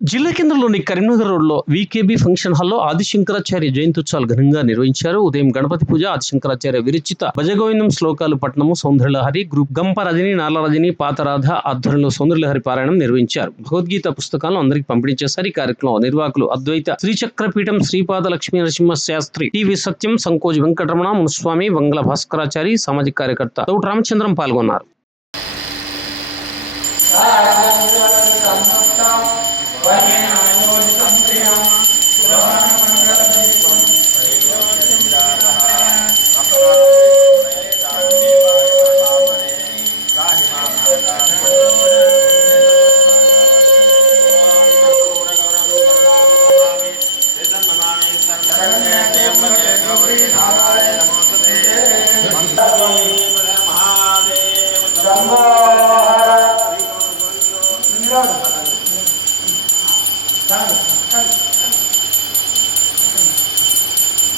జిల్లా కేంద్రంలోని కరీంనగర్ రోడ్లో వీకేబీ ఫంక్షన్ హాల్లో ఆదిశంకరాచార్య జయంత్యుత్సవాలు ఘనంగా నిర్వహించారు. ఉదయం గణపతి పూజ, ఆదిశంకరాచార్య విరచిత భజగోవిందం శ్లోకాలు పఠనము, సౌందర్యలహరి గ్రూప్ గంప రజని, నాల రజని, పాతరాధ ఆధ్వర్యంలో సౌందర్యలహరి పారాయణం నిర్వహించారు. భగవద్గీత పుస్తకాలను అందరికీ పంపిణీ చేశారు. ఈ కార్యక్రమంలో నిర్వాహకులు అద్వైత శ్రీచక్రపీఠం శ్రీపాద లక్ష్మీ నరసింహ శాస్త్రి, టీవీ సత్యం, సంకోజి వెంకటరమణ, మునుస్వామి, వంగల భాస్కరాచారి, సామాజిక కార్యకర్త తౌటి రామచంద్రం పాల్గొన్నారు.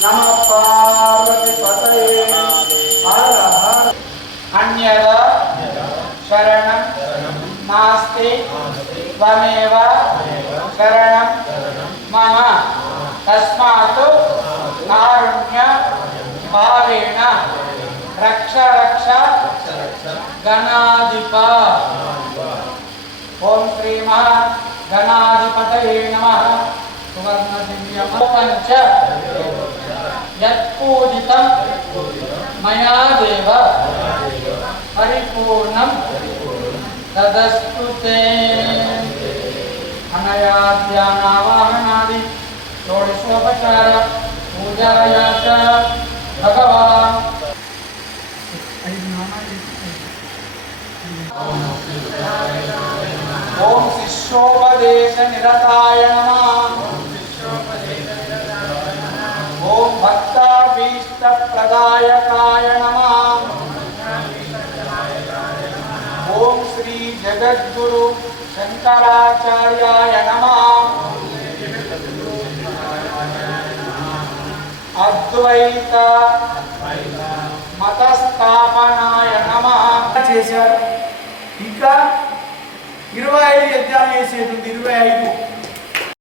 नमः पार्वती पतये हर हर अन्यदा शरणं नास्ति त्वमेव शरणं मम तस्मात् कारुण्य भावेन रक्ष रक्ष गणाधिप। ओम श्री महागणाधिपतये नमः। सुवर्णदिव्यमोपञ्च यत्पूजितं मया देव परिपूर्णं तदस्तु ते। अनया ध्यानावाहनादि षोडशोपचार पूजाया च भगवान् ओम शिष्योपदेश निरताय नमः। ओम भक्ताभीष्ट प्रदायकाय नमः। ओम श्री जगद्गुरु शंकराचार्याय नमः। अद्वैत मतस्थापनाय नमः। చేశారు. ఇంకా 25 యజ్ఞాలు చేసేది 25